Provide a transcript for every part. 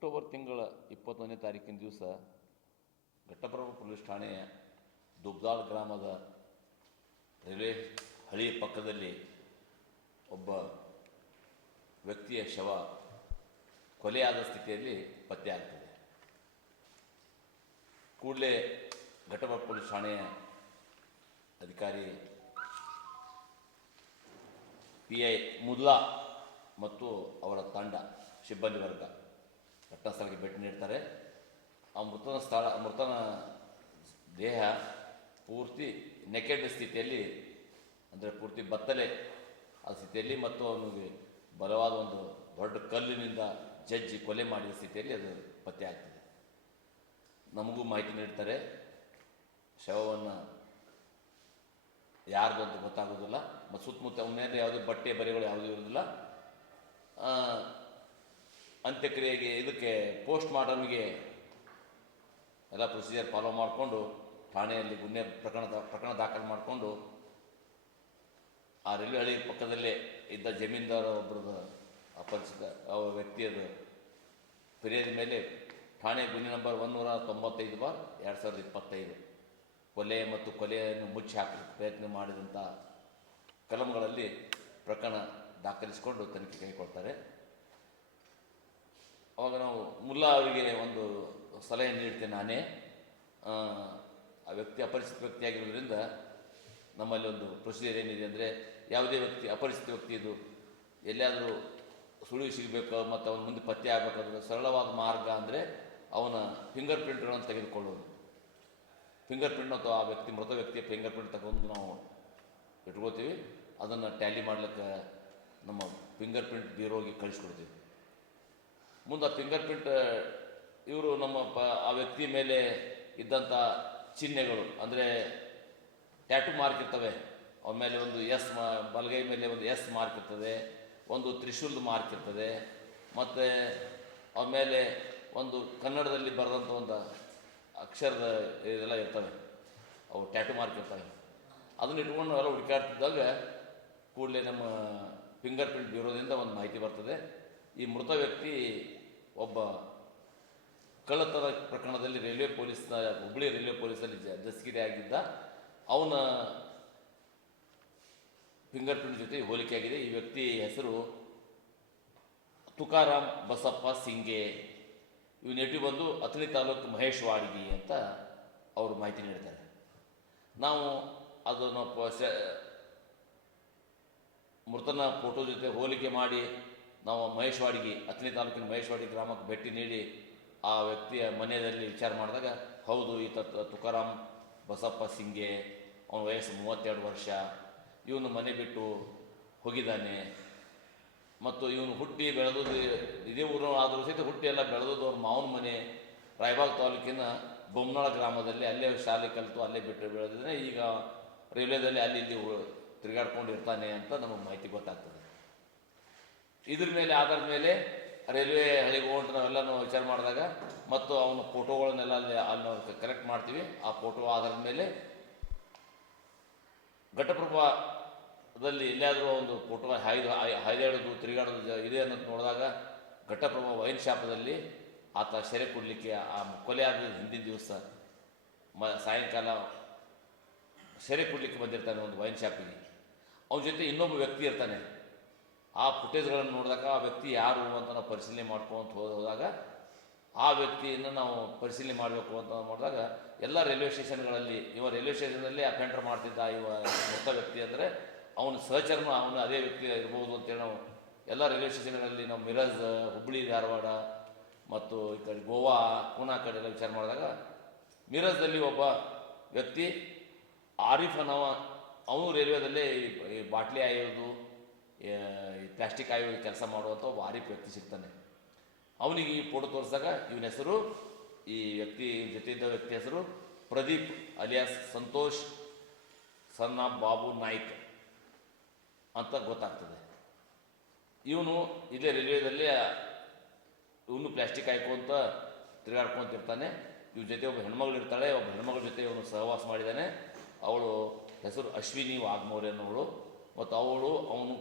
October ತಿಂಗಳ 21ನೇ ತಾರೀಕಿನ ದಿವಸ ಘಟ್ಟಪ್ರಭಾ ಪೊಲೀಸ್ ಠಾಣೆಯ ದುಬ್ದಾಳ್ ಗ್ರಾಮದ ರೈಲ್ವೆ ಹಳಿಯ ಪಕ್ಕದಲ್ಲಿ ಒಬ್ಬ ವ್ಯಕ್ತಿಯ ಶವ ಕೊಲೆಯಾದ ಸ್ಥಿತಿಯಲ್ಲಿ ಪತ್ತೆಯಾಗ್ತದೆ. ಕೂಡಲೇ ಘಟ್ಟಪ್ರಭಾ ಪೊಲೀಸ್ ಠಾಣೆಯ ಅಧಿಕಾರಿ PI ಮುದ್ಲಾ ಮತ್ತು ಅವರ ತಂಡ ಸಿಬ್ಬಂದಿ ವರ್ಗ ಘಟನಾ ಸ್ಥಳಕ್ಕೆ ಭೇಟಿ ನೀಡ್ತಾರೆ. ಆ ಮೃತನ ದೇಹ ಪೂರ್ತಿ ನೆಕೆಡ್ ಸ್ಥಿತಿಯಲ್ಲಿ, ಅಂದರೆ ಪೂರ್ತಿ ಬತ್ತಲೆ ಆ ಸ್ಥಿತಿಯಲ್ಲಿ ಮತ್ತು ಅವನಿಗೆ ಬಲವಾದ ಒಂದು ದೊಡ್ಡ ಕಲ್ಲಿನಿಂದ ಜಜ್ಜಿ ಕೊಲೆ ಮಾಡಿದ ಸ್ಥಿತಿಯಲ್ಲಿ ಅದು ಪತ್ತೆ ಆಗ್ತದೆ. ನಮಗೂ ಮಾಹಿತಿ ನೀಡ್ತಾರೆ. ಶವವನ್ನು ಯಾರ್ದು ಅಂತ ಗೊತ್ತಾಗೋದಿಲ್ಲ ಮತ್ತು ಸುತ್ತಮುತ್ತ ಅವನೇಲೆ ಯಾವುದೇ ಬಟ್ಟೆ ಬರೆಗಳು ಯಾವುದೂ ಇರೋದಿಲ್ಲ. ಅಂತ್ಯಕ್ರಿಯೆಗೆ ಇದಕ್ಕೆ ಪೋಸ್ಟ್ ಮಾರ್ಟಮ್ಗೆ ಎಲ್ಲ ಪ್ರೊಸೀಜರ್ ಫಾಲೋ ಮಾಡಿಕೊಂಡು ಠಾಣೆಯಲ್ಲಿ ಪ್ರಕರಣ ದಾಖಲು ಮಾಡಿಕೊಂಡು ಆ ರೈಲ್ವೆ ಹಳಿ ಪಕ್ಕದಲ್ಲೇ ಇದ್ದ ಜಮೀನ್ದಾರ ಒಬ್ಬರದ ಅಪರಿಚಿತ ವ್ಯಕ್ತಿಯದು ಫಿರ್ಯಾದಿ ಮೇಲೆ ಠಾಣೆ ಗುನ್ನೆ ನಂಬರ್ 195/2025 ಕೊಲೆ ಮತ್ತು ಕೊಲೆಯನ್ನು ಮುಚ್ಚಿ ಹಾಕಲಿಕ್ಕೆ ಪ್ರಯತ್ನ ಮಾಡಿದಂಥ ಕಲಂಗಳಲ್ಲಿ ಪ್ರಕರಣ ದಾಖಲಿಸಿಕೊಂಡು ತನಿಖೆ ಕೈಗೊಳ್ತಾರೆ. ಅವಾಗ ನಾವು ಮುಲ್ಲಾ ಅವರಿಗೆ ಒಂದು ಸಲಹೆ ನೀಡ್ತೇನೆ ನಾನೇ. ಆ ವ್ಯಕ್ತಿ ಅಪರಿಚಿತ ವ್ಯಕ್ತಿಯಾಗಿರೋದ್ರಿಂದ ನಮ್ಮಲ್ಲಿ ಒಂದು ಪ್ರೊಸೀಜರ್ ಏನಿದೆ ಅಂದರೆ, ಯಾವುದೇ ವ್ಯಕ್ತಿ ಅಪರಿಚಿತ ವ್ಯಕ್ತಿ ಇದು ಎಲ್ಲಿಯಾದರೂ ಸುಳಿವು ಸಿಗಬೇಕು ಮತ್ತು ಅವನ ಮುಂದೆ ಪತ್ತೆ ಆಗಬೇಕಾದ್ರೆ ಸರಳವಾದ ಮಾರ್ಗ ಅಂದರೆ ಅವನ ಫಿಂಗರ್ ಪ್ರಿಂಟ್ಗಳನ್ನು ತೆಗೆದುಕೊಳ್ಳೋದು. ಫಿಂಗರ್ ಪ್ರಿಂಟ್ ಅಥವಾ ಆ ಮೃತ ವ್ಯಕ್ತಿಯ ಫಿಂಗರ್ ಪ್ರಿಂಟ್ ತಗೊಂಡು ನಾವು ಇಟ್ಕೋತೀವಿ. ಅದನ್ನು ಟ್ಯಾಲಿ ಮಾಡ್ಲಿಕ್ಕೆ ನಮ್ಮ ಫಿಂಗರ್ ಪ್ರಿಂಟ್ ಬ್ಯೂರೋಗೆ ಕಳಿಸ್ಕೊಡ್ತೀವಿ. ಮುಂದೆ ಆ ಫಿಂಗರ್ ಪ್ರಿಂಟ್ ಇವರು ನಮ್ಮ ಆ ವ್ಯಕ್ತಿ ಮೇಲೆ ಇದ್ದಂಥ ಚಿಹ್ನೆಗಳು, ಅಂದರೆ ಟ್ಯಾಟು ಮಾರ್ಕ್ ಇರ್ತವೆ. ಅವನ ಮೇಲೆ ಒಂದು ಬಲಗೈ ಮೇಲೆ ಒಂದು S ಮಾರ್ಕ್ ಇರ್ತದೆ, ಒಂದು ತ್ರಿಶೂಲ್ದ ಮಾರ್ಕ್ ಇರ್ತದೆ, ಮತ್ತು ಅವನ ಮೇಲೆ ಒಂದು ಕನ್ನಡದಲ್ಲಿ ಬರೆದಂಥ ಒಂದು ಅಕ್ಷರದ ಇದೆಲ್ಲ ಇರ್ತವೆ, ಅವು ಟ್ಯಾಟು ಮಾರ್ಕ್ ಇರ್ತವೆ. ಅದನ್ನು ಇಟ್ಕೊಂಡು ಎಲ್ಲ ಹುಡುಕಾಡ್ತಿದ್ದಾಗ ಕೂಡಲೇ ನಮ್ಮ ಫಿಂಗರ್ ಪ್ರಿಂಟ್ ಬ್ಯೂರೋದಿಂದ ಒಂದು ಮಾಹಿತಿ ಬರ್ತದೆ. ಈ ಮೃತ ವ್ಯಕ್ತಿ ಒಬ್ಬ ಕಳ್ಳತನ ಪ್ರಕರಣದಲ್ಲಿ ಹುಬ್ಬಳ್ಳಿ ರೈಲ್ವೆ ಪೊಲೀಸಲ್ಲಿ ದಸ್ಕಿರಿ ಆಗಿದ್ದ. ಅವನ ಫಿಂಗರ್ ಪ್ರಿಂಟ್ ಜೊತೆ ಹೋಲಿಕೆಯಾಗಿದೆ. ಈ ವ್ಯಕ್ತಿ ಹೆಸರು ತುಕಾರಾಮ್ ಬಸಪ್ಪ ಸಿಂಗೆ. ಇವು ನೇಟಿವ್ ಬಂದು ಅಥಣಿ ತಾಲೂಕು ಮಹೇಶ್ವಾಡಿಗಿ ಅಂತ ಅವರು ಮಾಹಿತಿ ನೀಡ್ತಾರೆ. ನಾವು ಅದನ್ನು ಮೃತನ ಫೋಟೋ ಜೊತೆ ಹೋಲಿಕೆ ಮಾಡಿ ನಾವು ಅಥಣಿ ತಾಲೂಕಿನ ಮಹೇಶ್ವಾಡಿ ಗ್ರಾಮಕ್ಕೆ ಭೇಟಿ ನೀಡಿ ಆ ವ್ಯಕ್ತಿಯ ಮನೆಯಲ್ಲಿ ವಿಚಾರ ಮಾಡಿದಾಗ, ಹೌದು ಈತ ತುಕಾರಾಮ್ ಬಸಪ್ಪ ಸಿಂಗೆ, ಅವನ ವಯಸ್ಸು 32 ವರ್ಷ, ಇವನು ಮನೆ ಬಿಟ್ಟು ಹೋಗಿದ್ದಾನೆ ಮತ್ತು ಇವನು ಹುಟ್ಟಿ ಬೆಳೆದು ಇದೇ ಊರು ಆದರೂ ಸಹಿತ ಹುಟ್ಟಿ ಎಲ್ಲ ಬೆಳೆದದ್ದು ಅವ್ರ ಮಾವನ ಮನೆ ರಾಯಬಾಗ್ ತಾಲೂಕಿನ ಬೊಮ್ಮನಾಳ ಗ್ರಾಮದಲ್ಲಿ, ಅಲ್ಲೇ ಶಾಲೆ ಕಲಿತು ಅಲ್ಲೇ ಬಿಟ್ಟು ಬೆಳೆದಿದ್ದಾನೆ. ಈಗ ರೈಲ್ವೇದಲ್ಲಿ ಅಲ್ಲಿ ಇಲ್ಲಿ ತಿರುಗಾಡ್ಕೊಂಡು ಇರ್ತಾನೆ ಅಂತ ನಮಗೆ ಮಾಹಿತಿ ಗೊತ್ತಾಗ್ತದೆ. ಇದ್ರ ಮೇಲೆ ಆಧಾರದ ಮೇಲೆ ರೈಲ್ವೆ ಹಳಿಗೆ ಹೋಗ್ಬಿಟ್ಟು ನಾವೆಲ್ಲ ವಿಚಾರ ಮಾಡಿದಾಗ ಮತ್ತು ಅವನ ಫೋಟೋಗಳನ್ನೆಲ್ಲ ಅಲ್ಲಿ ನಾವು ಕಲೆಕ್ಟ್ ಮಾಡ್ತೀವಿ. ಆ ಫೋಟೋ ಆಧಾರದ ಮೇಲೆ ಘಟ್ಟಪ್ರಭಾದಲ್ಲಿ ಎಲ್ಲಿಯಾದರೂ ಒಂದು ಫೋಟೋ ಹಾಯ್ದಾಡೋದು ತಿರುಗಾಡೋದು ಇದೆ ಅನ್ನೋದು ನೋಡಿದಾಗ ಘಟ್ಟಪ್ರಭಾ ವೈನ್ ಶಾಪದಲ್ಲಿ ಆತ ಸೆರೆ ಕೊಡಲಿಕ್ಕೆ ಆ ಕೊಲೆ ಆದ ಹಿಂದಿನ ದಿವಸ ಸಾಯಂಕಾಲ ಸೆರೆ ಕೊಡಲಿಕ್ಕೆ ಬಂದಿರ್ತಾನೆ ಒಂದು ವೈನ್ ಶಾಪಿಗೆ. ಅವನ ಜೊತೆ ಇನ್ನೊಬ್ಬ ವ್ಯಕ್ತಿ ಇರ್ತಾನೆ. ಆ ಫುಟೇಜ್ಗಳನ್ನು ನೋಡಿದಾಗ ಆ ವ್ಯಕ್ತಿ ಯಾರು ಅಂತ ನಾವು ಪರಿಶೀಲನೆ ಮಾಡ್ಕೊಂತ ಹೋದಾಗ ಆ ವ್ಯಕ್ತಿಯನ್ನು ನಾವು ಪರಿಶೀಲನೆ ಮಾಡಬೇಕು ಅಂತ ಮಾಡಿದಾಗ ಎಲ್ಲ ರೈಲ್ವೆ ಸ್ಟೇಷನ್ಗಳಲ್ಲಿ ರೈಲ್ವೆ ಸ್ಟೇಷನ್ನಲ್ಲಿ ಅಫೆಂಡರ್ ಮಾಡ್ತಿದ್ದ ಮೃತ ವ್ಯಕ್ತಿ ಅಂದರೆ ಅವನ ಸಹಚರನು ಅವನು ಅದೇ ವ್ಯಕ್ತಿ ಇರ್ಬೋದು ಅಂತೇಳಿ ನಾವು ಎಲ್ಲ ರೈಲ್ವೆ ಸ್ಟೇಷನ್ಗಳಲ್ಲಿ ನಾವು ಮಿರಜ್, ಹುಬ್ಬಳ್ಳಿ, ಧಾರವಾಡ ಮತ್ತು ಈ ಕಡೆ ಗೋವಾ, ಪೂನಾ ಕಡೆ ಎಲ್ಲ ವಿಚಾರ ಮಾಡಿದಾಗ ಮಿರಜ್ದಲ್ಲಿ ಒಬ್ಬ ವ್ಯಕ್ತಿ ಆರಿಫ್ ಅನ್ನೋ ಅವನು ರೈಲ್ವೇದಲ್ಲೇ ಈ ಬಾಟ್ಲಿ ಆಯೋದು, ಈ ಪ್ಲಾಸ್ಟಿಕ್ ಆಯೋದು ಕೆಲಸ ಮಾಡುವಂಥ ಒಬ್ಬ ಆರಿಫ್ ವ್ಯಕ್ತಿ ಸಿಗ್ತಾನೆ. ಅವನಿಗೆ ಈ ಫೋಟೋ ತೋರಿಸಿದಾಗ ಇವನ ಹೆಸರು, ಈ ವ್ಯಕ್ತಿ ಜೊತೆ ಇದ್ದ ವ್ಯಕ್ತಿ ಹೆಸರು Pradeep alias Santosh son of Babu Naik ಅಂತ ಗೊತ್ತಾಗ್ತದೆ. ಇವನು ಇಲ್ಲೇ ರೈಲ್ವೇದಲ್ಲಿ ಇವನು ಪ್ಲಾಸ್ಟಿಕ್ ಹಾಯ್ಕೊಂತ ತಿರುಗಾಡ್ಕೊಂತಿರ್ತಾನೆ. ಇವ್ರ ಜೊತೆ ಒಬ್ಬ ಹೆಣ್ಮಗಳು ಇರ್ತಾಳೆ. ಒಬ್ಬ ಹೆಣ್ಮಗಳ ಜೊತೆ ಇವನು ಸಹವಾಸ ಮಾಡಿದ್ದಾನೆ. ಅವಳು ಹೆಸರು ಅಶ್ವಿನಿ ವಾಗ್ಮೋರೆ ಅನ್ನೋಳು ಮತ್ತು ಅವನು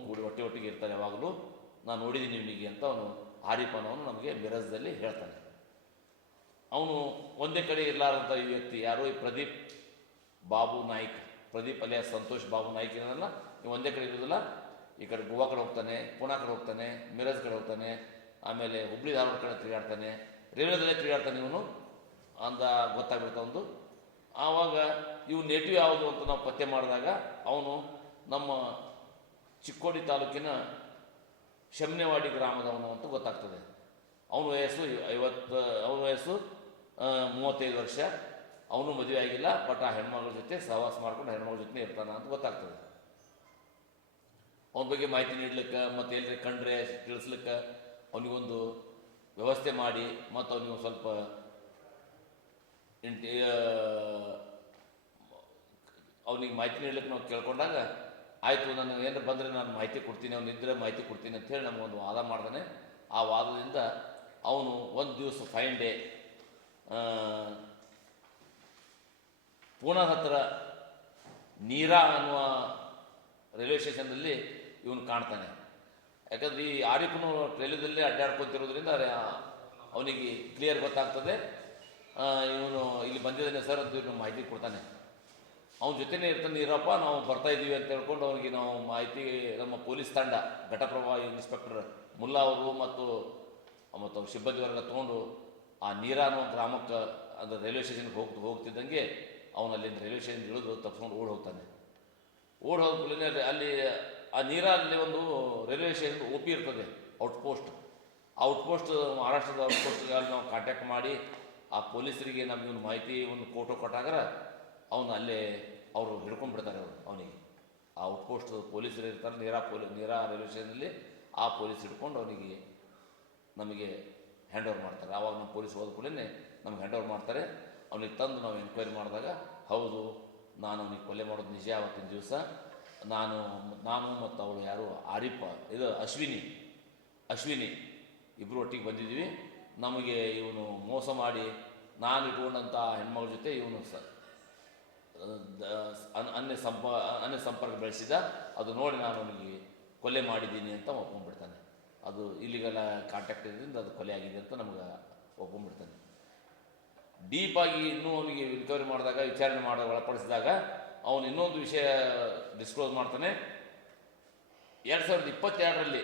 ಕೂಡಿ ಒಟ್ಟಿಗೆ ಇರ್ತಾನೆ. ಯಾವಾಗಲೂ ನಾನು ನೋಡಿದ್ದೀನಿ ಇವನಿಗೆ ಅಂತ ಅವನು ಆರಿಫ್ ಅನ್ನೋನು ನಮಗೆ ಮಿರಜ್ದಲ್ಲಿ ಹೇಳ್ತಾನೆ. ಅವನು ಒಂದೇ ಕಡೆ ಇರಲಾರಂಥ ಈ ವ್ಯಕ್ತಿ ಯಾರು, ಈ ಪ್ರದೀಪ್ ಬಾಬು ನಾಯ್ಕ್, ಪ್ರದೀಪ್ ಅಲಿಯಾ ಸಂತೋಷ್ ಬಾಬು ನಾಯ್ಕ್ ಏನಲ್ಲ, ನೀವು ಒಂದೇ ಕಡೆ ಇರೋದಿಲ್ಲ. ಈ ಕಡೆ ಗೋವಾ ಕಡೆ ಹೋಗ್ತಾನೆ, ಪುಣಾ ಕಡೆ ಹೋಗ್ತಾನೆ, ಮಿರಜ್ ಕಡೆ ಹೋಗ್ತಾನೆ, ಆಮೇಲೆ ಹುಬ್ಳಿ ಧಾರವಾಡ ಕಡೆ ತಿರುಗಾಡ್ತಾನೆ, ರೈಲ್ವೆದಲ್ಲೇ ತಿರುಗಾಡ್ತಾನೆ ಇವನು ಅಂದ ಗೊತ್ತಾಗ್ಬಿಡ್ತಾ ಒಂದು. ಆವಾಗ ಇವು ನೇಟಿವ್ ಯಾವುದು ಅಂತ ನಾವು ಪತ್ತೆ ಮಾಡಿದಾಗ ಅವನು ನಮ್ಮ ಚಿಕ್ಕೋಡಿ ತಾಲೂಕಿನ ಶಮ್ನೆವಾಡಿ ಗ್ರಾಮದವನು ಅಂತ ಗೊತ್ತಾಗ್ತದೆ. ಅವನ ವಯಸ್ಸು ಅವನ ವಯಸ್ಸು 35 ವರ್ಷ. ಅವನು ಮದುವೆ ಆಗಿಲ್ಲ, ಬಟ್ ಆ ಹೆಣ್ಮಗಳ ಜೊತೆ ಸಹವಾಸ ಮಾಡ್ಕೊಂಡು ಹೆಣ್ಮಗಳ ಜೊತೆ ಇರ್ತಾನ ಅಂತ ಗೊತ್ತಾಗ್ತದೆ. ಅವನ ಬಗ್ಗೆ ಮಾಹಿತಿ ನೀಡ್ಲಿಕ್ಕೆ ಮತ್ತು ಎಲ್ಲರಿ ಕಂಡ್ರೆ ತಿಳಿಸ್ಲಿಕ್ಕೆ ಅವನಿಗೊಂದು ವ್ಯವಸ್ಥೆ ಮಾಡಿ ಮತ್ತು ಅವನಿಗೆ ಸ್ವಲ್ಪ ಅವನಿಗೆ ಮಾಹಿತಿ ನೀಡ್ಲಿಕ್ಕೆ ನಾವು ಕೇಳ್ಕೊಂಡಾಗ ಆಯಿತು, ನನಗೆ ಏನಾರು ಬಂದರೆ ನಾನು ಮಾಹಿತಿ ಕೊಡ್ತೀನಿ, ಅವ್ನು ಇದ್ದರೆ ಮಾಹಿತಿ ಕೊಡ್ತೀನಿ ಅಂಥೇಳಿ ನಮಗೊಂದು ವಾದ ಮಾಡ್ತಾನೆ. ಆ ವಾದದಿಂದ ಅವನು ಒಂದು ದಿವಸ ಫೈನ್ ಡೇ ಪೂನಾ ಹತ್ತಿರ ನೀರಾ ಅನ್ನುವ ರೈಲ್ವೆ ಸ್ಟೇಷನ್ನಲ್ಲಿ ಇವನು ಕಾಣ್ತಾನೆ. ಯಾಕಂದ್ರೆ ಈ ಆರಿಫ್ನು ರೈಲ್ವೆದಲ್ಲೇ ಅಡ್ಡಾಡ್ಕೊತಿರೋದ್ರಿಂದ ಅವನಿಗೆ ಕ್ಲಿಯರ್ ಗೊತ್ತಾಗ್ತದೆ ಇವನು ಇಲ್ಲಿ ಬಂದಿದ್ದಾನೆ ಸರ್ ಅಂತ ಇವನು ಮಾಹಿತಿ ಕೊಡ್ತಾನೆ. ಅವನ ಜೊತೆನೇ ಇರ್ತಾನೆ, ಇರಪ್ಪ ನಾವು ಬರ್ತಾ ಇದ್ದೀವಿ ಅಂತ ಹೇಳ್ಕೊಂಡು ಅವನಿಗೆ ನಾವು ಮಾಹಿತಿ, ನಮ್ಮ ಪೊಲೀಸ್ ತಂಡ ಘಟಪ್ರಭಾ ಇನ್ಸ್ಪೆಕ್ಟರ್ ಮುಲ್ಲಾ ಅವರು ಮತ್ತು ಅವ್ರ ಸಿಬ್ಬಂದಿವರೆಲ್ಲ ತೊಗೊಂಡು ಆ ನೀರಾ ಅನ್ನೋ ಗ್ರಾಮಕ್ಕೆ ಅಂದರೆ ರೈಲ್ವೆ ಸ್ಟೇಷನ್ಗೆ ಹೋಗ್ತಿದ್ದಂಗೆ ಅವನಲ್ಲಿ ರೈಲ್ವೆ ಸ್ಟೇಷನ್ ಇಳಿದು ತಪ್ಪಿಸ್ಕೊಂಡು ಹೋಗ್ತಾನೆ. ಹೋದ ಕೂಡಲೇ ಅಲ್ಲಿ ಆ ನೀರಲ್ಲಿ ಒಂದು ರೈಲ್ವೆ ಸ್ಟೇಷನ್ OP ಇರ್ತದೆ, ಔಟ್ಪೋಸ್ಟ್. ಆ ಔಟ್ಪೋಸ್ಟ್ ಮಹಾರಾಷ್ಟ್ರದ ಔಟ್ಪೋಸ್ಟ್ಗೆ ನಾವು ಕಾಂಟ್ಯಾಕ್ಟ್ ಮಾಡಿ ಆ ಪೊಲೀಸರಿಗೆ ನಮಗೆ ಒಂದು ಮಾಹಿತಿ ಒಂದು ಫೋಟೋ ಕೊಟ್ಟಾಗ ಅವನು ಅಲ್ಲೇ ಅವರು ಹಿಡ್ಕೊಂಡ್ಬಿಡ್ತಾರೆ. ಅವನಿಗೆ ಆ ಔಟ್ಪೋಸ್ಟ್ ಪೊಲೀಸರು ಇರ್ತಾರೆ ನೀರಾ ರೈಲ್ವೆ ಸ್ಟೇಷನಲ್ಲಿ, ಆ ಪೊಲೀಸ್ ಹಿಡ್ಕೊಂಡು ಅವನಿಗೆ ನಮಗೆ ಹ್ಯಾಂಡ್ ಓವರ್ ಮಾಡ್ತಾರೆ. ಆವಾಗ ನಮ್ಮ ಪೊಲೀಸ್ ಹೋದ ಕೂಡಲೇ ನಮ್ಗೆ ಹ್ಯಾಂಡ್ ಓವರ್ ಮಾಡ್ತಾರೆ. ಅವನಿಗೆ ತಂದು ನಾವು ಎಂಕ್ವೈರಿ ಮಾಡಿದಾಗ ಹೌದು ನಾನು ಅವನಿಗೆ ಕೊಲೆ ಮಾಡೋದು ನಿಜ. ಆವತ್ತಿನ ದಿವಸ ನಾನು ಮತ್ತು ಅವಳು ಯಾರು ಆರಿಫ್ ಅಶ್ವಿನಿ ಇಬ್ಬರು ಒಟ್ಟಿಗೆ ಬಂದಿದ್ವಿ. ನಮಗೆ ಇವನು ಮೋಸ ಮಾಡಿ ನಾನು ಇಟ್ಕೊಂಡಂಥ ಹೆಣ್ಮಗಳ ಜೊತೆ ಇವನು ಅನ್ಯ ಸಂಪರ್ಕ ಬೆಳೆಸಿದ. ಅದು ನೋಡಿ ನಾನು ಅವನಿಗೆ ಕೊಲೆ ಮಾಡಿದ್ದೀನಿ ಅಂತ ಒಪ್ಕೊಂಡ್ಬಿಡ್ತಾನೆ. ಅದು ಇಲ್ಲಿಗೆಲ್ಲ ಕಾಂಟ್ಯಾಕ್ಟ್ ಇರೋದ್ರಿಂದ ಅದು ಕೊಲೆ ಆಗಿದೆ ಅಂತ ನಮ್ಗೆ ಒಪ್ಕೊಂಡ್ಬಿಡ್ತಾನೆ. ಡೀಪಾಗಿ ಇನ್ನೂ ಅವನಿಗೆ ರಿಕವರಿ ಮಾಡಿದಾಗ, ವಿಚಾರಣೆ ಒಳಪಡಿಸಿದಾಗ ಅವನು ಇನ್ನೊಂದು ವಿಷಯ ಡಿಸ್ಕ್ಲೋಸ್ ಮಾಡ್ತಾನೆ. 2022ರಲ್ಲಿ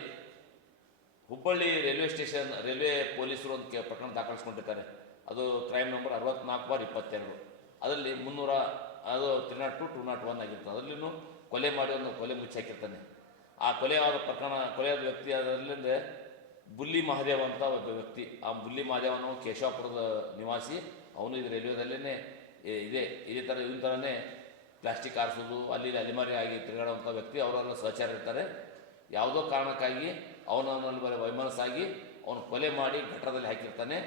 ಹುಬ್ಬಳ್ಳಿ ರೈಲ್ವೆ ಪೊಲೀಸರು ಒಂದು ಪ್ರಕರಣ ದಾಖಲಿಸ್ಕೊಂಡಿರ್ತಾರೆ. ಅದು ಕ್ರೈಮ್ ನಂಬರ್ 64/22. ಅದರಲ್ಲಿ 302, 201 ಆಗಿರ್ತದೆ. ಅದರಲ್ಲಿನೂ ಕೊಲೆ ಮಾಡಿ ಒಂದು ಕೊಲೆ ಮುಚ್ಚಿ ಹಾಕಿರ್ತಾನೆ. ಆ ಕೊಲೆಯಾದ ವ್ಯಕ್ತಿ ಅದರಲ್ಲಿಂದ ಬುಲ್ಲಿ ಮಹಾದೇವ ಅಂತ ಒಬ್ಬ ವ್ಯಕ್ತಿ. ಆ ಬುಲ್ಲಿ ಮಹಾದೇವನು ಕೇಶವಾಪುರದ ನಿವಾಸಿ. ಅವನು ಇದು ರೈಲ್ವೆದಲ್ಲೇ ಇದೇ ಥರ ಇವನ ಥರನೇ ಪ್ಲಾಸ್ಟಿಕ್ ಆರಿಸೋದು, ಅಲ್ಲಿ ಅಲಿಮಾರಿ ಆಗಿ ತಿರುಗಾಡುವಂಥ ವ್ಯಕ್ತಿ. ಅವರೆಲ್ಲ ಸಹಚಾರ ಇರ್ತಾರೆ. ಯಾವುದೋ ಕಾರಣಕ್ಕಾಗಿ ಅವನಲ್ಲಿ ವೈಮನಸ್ಸಾಗಿ ಅವನು ಕೊಲೆ ಮಾಡಿ ಗಟ್ಟರದಲ್ಲಿ ಹಾಕಿರ್ತಾನೆ.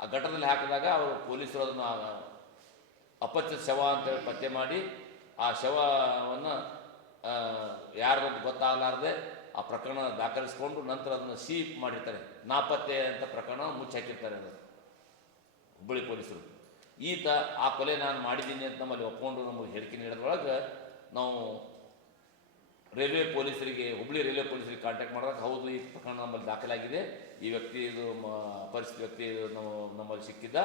ಆ ಗಟ್ಟರದಲ್ಲಿ ಹಾಕಿದಾಗ ಅವರು ಪೊಲೀಸರು ಅದನ್ನು ಅಪರಿಚಿತ ಶವ ಅಂತೇಳಿ ಪತ್ತೆ ಮಾಡಿ ಆ ಶವವನ್ನು ಯಾರ್ದಂತ ಗೊತ್ತಾಗಲಾರ್ದೆ ಆ ಪ್ರಕರಣ ದಾಖಲಿಸ್ಕೊಂಡು ನಂತರ ಅದನ್ನು ಸೀಪ್ ಮಾಡಿರ್ತಾರೆ. ನಾಪತ್ತೆ ಅಂತ ಪ್ರಕರಣ ಮುಚ್ಚಾಕಿರ್ತಾರೆ. ಅದು ಹುಬ್ಬಳ್ಳಿ ಪೊಲೀಸರು. ಈತ ಆ ಕೊಲೆ ನಾನು ಮಾಡಿದ್ದೀನಿ ಅಂತ ನಮ್ಮಲ್ಲಿ ಒಪ್ಕೊಂಡು ನಮಗೆ ಹೇಳಿಕೆ ನೀಡೋದ್ರೊಳಗೆ ನಾವು ಹುಬ್ಬಳ್ಳಿ ರೈಲ್ವೆ ಪೊಲೀಸರಿಗೆ ಕಾಂಟ್ಯಾಕ್ಟ್ ಮಾಡಿದಾಗ ಹೌದು ಈ ಪ್ರಕರಣ ನಮ್ಮಲ್ಲಿ ದಾಖಲಾಗಿದೆ, ಈ ವ್ಯಕ್ತಿ ಇದು ಅಪರಿಚಿತ ವ್ಯಕ್ತಿ ನಮ್ಮಲ್ಲಿ ಸಿಕ್ಕಿದ್ದ,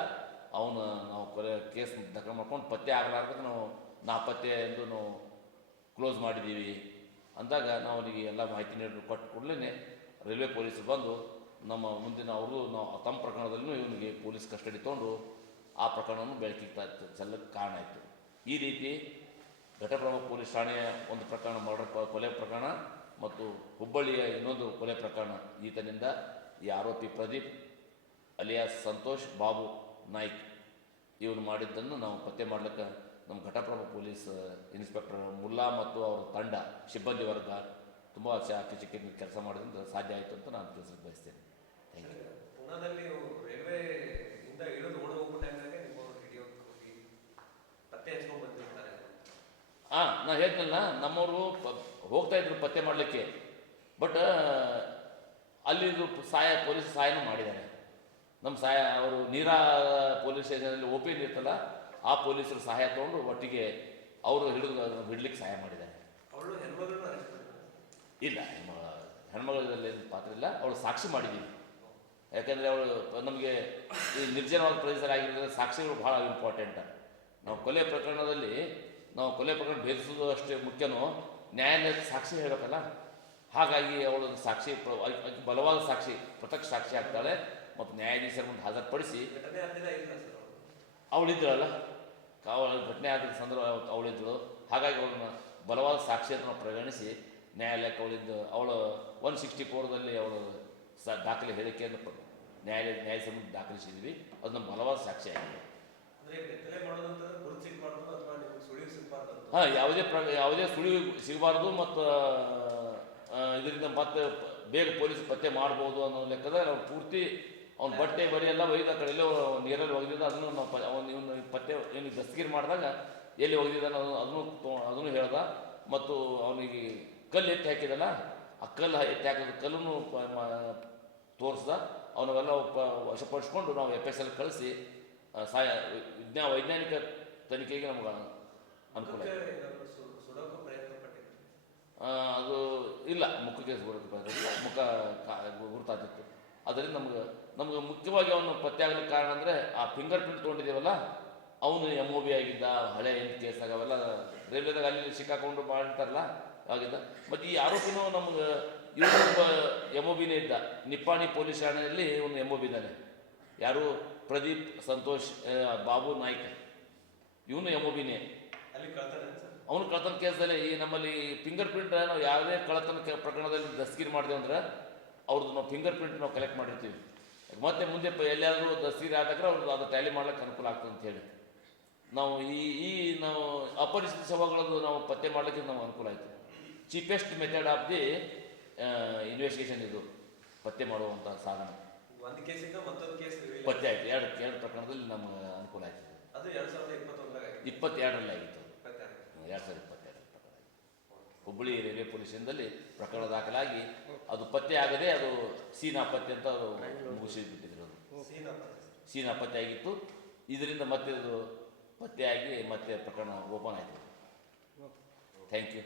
ಅವನು ನಾವು ಕೇಸ್ ದಾಖಲೆ ಮಾಡ್ಕೊಂಡು ಪತ್ತೆ ಆಗಲಾರ್ದಾಗ ನಾವು ನಾಪತ್ತೆ ಎಂದು ನಾವು ಕ್ಲೋಸ್ ಮಾಡಿದ್ದೀವಿ ಅಂದಾಗ ನಾವು ಅವನಿಗೆ ಎಲ್ಲ ಮಾಹಿತಿ ಕೊಟ್ಟು ಕೂಡಲೇ ರೈಲ್ವೆ ಪೊಲೀಸರು ಬಂದು ನಮ್ಮ ಮುಂದಿನ ನಾವು ತಮ್ಮ ಪ್ರಕರಣದಲ್ಲೂ ಇವನಿಗೆ ಪೊಲೀಸ್ ಕಸ್ಟಡಿ ತೊಗೊಂಡು ಆ ಪ್ರಕರಣವನ್ನು ಬೆಳಕಿಗೆ ಚೆಲ್ಲಕ್ಕೆ ಕಾರಣ ಆಯಿತು. ಈ ರೀತಿ ಘಟಪ್ರಭಾ ಪೊಲೀಸ್ ಠಾಣೆಯ ಒಂದು ಪ್ರಕರಣ ಕೊಲೆ ಪ್ರಕರಣ ಮತ್ತು ಹುಬ್ಬಳ್ಳಿಯ ಇನ್ನೊಂದು ಕೊಲೆ ಪ್ರಕರಣ, ಈತನಿಂದ ಈ ಆರೋಪಿ ಪ್ರದೀಪ್ ಅಲಿಯಾಸ್ ಸಂತೋಷ್ ಬಾಬು ನಾಯ್ಕ್ ಇವನು ಮಾಡಿದ್ದನ್ನು ನಾವು ಪತ್ತೆ ಮಾಡಲಿಕ್ಕೆ ನಮ್ಮ ಘಟಪ್ರಭಾ ಪೊಲೀಸ್ ಇನ್ಸ್ಪೆಕ್ಟರ್ ಮುಲ್ಲಾ ಮತ್ತು ಅವರ ತಂಡ ಸಿಬ್ಬಂದಿ ವರ್ಗ ತುಂಬ ಚಾಕಚಕ್ಯದಿಂದ ಕೆಲಸ ಮಾಡೋದ್ರಿಂದ ಸಾಧ್ಯ ಆಯಿತು ಅಂತ ನಾನು ತಿಳಿಸಲಿಕ್ಕೆ ಬಯಸ್ತೇನೆ. Thank you. ಪುಣಾದಲ್ಲಿ ರೈಲ್ವೆಯಿಂದ ಇಳಿದು ಓಡಿ ಹೋಗ್ಬಿಟ್ಟಾಗ ಪತ್ತೆ ಹಚ್ಕೊಂಡು ಬಂದಿರ್ತಾರೆ. ನಾನು ಹೇಳ್ತೀನಲ್ಲ, ನಮ್ಮವರು ಹೋಗ್ತಾ ಇದ್ರು ಪತ್ತೆ ಮಾಡಲಿಕ್ಕೆ, ಬಟ್ ಅಲ್ಲಿ ಪೊಲೀಸ್ ಸಹಾಯನೂ ಮಾಡಿದ್ದಾರೆ. ನಮ್ಮ ಅವರು ನೀರಾ ಪೊಲೀಸ್ ಸ್ಟೇಷನಲ್ಲಿ OP ಇರ್ತಲ್ಲ, ಆ ಪೊಲೀಸರು ಸಹಾಯ ತೊಗೊಂಡು ಒಟ್ಟಿಗೆ ಅವರು ಬಿಡ್ಲಿಕ್ಕೆ ಸಹಾಯ ಮಾಡಿದ್ದಾರೆ. ಇಲ್ಲ, ಹೆಣ್ಮಗಳಲ್ಲಿ ಪಾತ್ರ ಇಲ್ಲ. ಅವಳು ಸಾಕ್ಷಿ ಮಾಡಿದ್ದೀವಿ. ಯಾಕೆಂದರೆ ಅವಳು ನಮಗೆ ಈ ನಿರ್ಜನವಾದ ಪ್ರದೇಶದಲ್ಲಾಗಿರೋದ್ರಿಂದ ಸಾಕ್ಷಿಗಳು ಭಾಳ ಇಂಪಾರ್ಟೆಂಟ್. ನಾವು ಕೊಲೆ ಪ್ರಕರಣದಲ್ಲಿ ನಾವು ಕೊಲೆ ಪ್ರಕರಣ ಭೇದಿಸೋದು ಅಷ್ಟೇ ಮುಖ್ಯನೋ, ನ್ಯಾಯಾಲಯಕ್ಕೆ ಸಾಕ್ಷಿ ಹೇಳಬೇಕಲ್ಲ. ಹಾಗಾಗಿ ಅವಳು ಸಾಕ್ಷಿ ಬಲವಾದ ಸಾಕ್ಷಿ, ಪ್ರತ್ಯಕ್ಷ ಸಾಕ್ಷಿ ಆಗ್ತಾಳೆ ಮತ್ತು ನ್ಯಾಯಾಧೀಶರ ಮುಂದೆ ಹಾಜರುಪಡಿಸಿ. ಘಟನೆ ಆದಿನ ಇಲ್ಲ ಸರ್ ಅವರು. ಅವಳಿದ್ದಳಲ್ಲ, ಘಟನೆ ಆದ ಸಂದರ್ಭ ಅವಳಿದ್ದಳು. ಹಾಗಾಗಿ ಅವಳನ್ನ ಬಲವಾದ ಸಾಕ್ಷಿ ಅಂತ ನಾವು ಪರಿಗಣಿಸಿ ನ್ಯಾಯಾಲಯಕ್ಕೆ ಅವಳು 164ದಲ್ಲಿ ಅವಳು ದಾಖಲೆ ಹೇಳಿಕೆಯನ್ನು ನ್ಯಾಯಾಧೀಶರ ಮುಂದೆ ದಾಖಲಿಸಿದ್ವಿ. ಅದು ನಮ್ಮ ಬಲವಾದ ಸಾಕ್ಷಿ ಆಗಿದೆ. ಅಂದ್ರೆ ಬೆತ್ತಲೆ ಮಾಡೋದಂತಂದ್ರೆ ಗುರುತು ಸಿಗಬಾರ್ದು ಅಥವಾ ನಿಮ್ಗೆ ಸುಳಿವು ಸಿಗಬಾರ್ದು ಅಂತ. ಯಾವುದೇ ಸುಳಿವು ಸಿಗಬಾರ್ದು ಮತ್ತು ಇದರಿಂದ ಮತ್ತೆ ಬೇಗ ಪೊಲೀಸ್ ಪತ್ತೆ ಮಾಡ್ಬೋದು ಅನ್ನೋ ಲೆಕ್ಕದ ನಾವು ಪೂರ್ತಿ ಅವ್ನ ಬಟ್ಟೆ ಬರಿ ಎಲ್ಲ ಒಯ್ದು ಆ ಕಡೆ ಎಲ್ಲೋ ನೀರಲ್ಲಿ ಒಗೆದಿದ್ದ ಅದನ್ನು ನಾವು ಇವನು ಪತ್ತೆ ಏನು ದಸ್ತಗಿರಿ ಮಾಡಿದಾಗ ಎಲ್ಲಿ ಒಗೆದಿದ್ದಾನೆ ಅದನ್ನು ಹೇಳ್ದ. ಮತ್ತು ಅವನಿಗೆ ಕಲ್ಲು ಎತ್ತಿ ಹಾಕಿದಲ್ಲ, ಆ ಕಲ್ಲು ಎತ್ತಿ ಹಾಕಿದ ಕಲ್ಲನ್ನು ತೋರಿಸ್ದ. ಅವನ್ನೆಲ್ಲ ವಶಪಡಿಸ್ಕೊಂಡು ನಾವು FSL ಕಳಿಸಿ ವೈಜ್ಞಾನಿಕ ತನಿಖೆಗೆ ನಮ್ಗೆ ಅನುಕೂಲ ಆಯಿತು. ಸುಡೋಕೆ ಪ್ರಯತ್ನ ಪಟ್ಟಿದ್ರು. ಅದು ಇಲ್ಲ, ಮುಖಕ್ಕೆ ಇಲ್ಲ, ಮುಖ ಗುರುತಾಗಿತ್ತು. ಅದರಿಂದ ನಮ್ಗೆ ಮುಖ್ಯವಾಗಿ ಅವನು ಪತ್ತೆ ಆಗಲಿಕ್ಕೆ ಕಾರಣ ಅಂದರೆ ಆ ಫಿಂಗರ್ ಪ್ರಿಂಟ್ ತೊಗೊಂಡಿದ್ದೇವಲ್ಲ, ಅವನು MOB ಆಗಿದ್ದ. ಹಳೆ ಕೇಸ್ ಅವೆಲ್ಲ ರೈಲ್ವೆದಾಗ ಅಲ್ಲಿ ಸಿಕ್ಕಾಕೊಂಡು ಮಾಡಿರ್ತಾರಲ್ಲ ಆಗಿದ್ದ. ಮತ್ತು ಈ ಆರೋಪಿನೂ ನಮ್ಗೆ ಇವನೊಬ್ಬ MOBನೇ ಇದ್ದ. ನಿಪ್ಪಾಣಿ ಪೊಲೀಸ್ ಠಾಣೆಯಲ್ಲಿ ಇವನು MOB ಇದ್ದಾನೆ. ಯಾರು ಪ್ರದೀಪ್ ಸಂತೋಷ್ ಬಾಬು ನಾಯ್ಕ, ಇವನು MOBನೇ. ಅಲ್ಲಿ ಕಳ್ತಾನೆ ಸರ್. ಅವನು ಕಳ್ಳತನ ಕೇಸಲ್ಲಿ ಈ ನಮ್ಮಲ್ಲಿ ಫಿಂಗರ್ ಪ್ರಿಂಟ್ ನಾವು ಯಾವುದೇ ಕಳ್ಳತನ ಪ್ರಕರಣದಲ್ಲಿ ದಸ್ತಗಿರಿ ಮಾಡಿದೆವು ಅಂದ್ರೆ ಅವ್ರದ್ದು ನಾವು ಫಿಂಗರ್ ಪ್ರಿಂಟ್ ನಾವು ಕಲೆಕ್ಟ್ ಮಾಡಿರ್ತೀವಿ. ಮತ್ತೆ ಮುಂದೆ ಎಲ್ಲಿಯಾದರೂ ದಸ್ತಗಿರಿ ಆದಾಗ ಅವ್ರದ್ದು ಅದು ಟ್ಯಾಲಿ ಮಾಡ್ಲಿಕ್ಕೆ ಅನುಕೂಲ ಆಗ್ತದೆ ಅಂತ ಹೇಳಿ ನಾವು ನಾವು ಅಪರಿಚಿತ ಶವಗಳದ್ದು ನಾವು ಪತ್ತೆ ಮಾಡಲಿಕ್ಕೆ ನಾವು ಅನುಕೂಲ ಆಯಿತು. Cheapest method of the investigation ಇದು ಪತ್ತೆ ಮಾಡುವಂಥ ಸಾಧನ. ಒಂದು ಕೇಸಿಂದ ಮತ್ತೊಂದು ಕೇಸ್ ಪತ್ತೆ ಆಯಿತು. ಎರಡು ಪ್ರಕರಣದಲ್ಲಿ ನಮ್ಗೆ ಅನುಕೂಲ ಆಯಿತು. ಅದು 2021 22ರಲ್ಲಿ ಆಗಿತ್ತು. 2022 ಪ್ರಕರಣ ಹುಬ್ಬಳ್ಳಿ ರೈಲ್ವೆ ಪೊಲೀಸ್ ಸ್ಟೇಷನ್ದಲ್ಲಿ ಪ್ರಕರಣ ದಾಖಲಾಗಿ ಅದು ಪತ್ತೆ ಆಗದೆ ಅದು ಸೀನಾಪತ್ತೆ ಅಂತ ಅದು ಮುಗಿಸಿಬಿಟ್ಟಿದ್ರು. ಅದು ಸೀನಾಪತ್ತೆ ಆಗಿತ್ತು. ಇದರಿಂದ ಮತ್ತೆ ಅದು ಪತ್ತೆಯಾಗಿ ಮತ್ತೆ ಪ್ರಕರಣ ಓಪನ್ ಆಯಿತು. Thank you.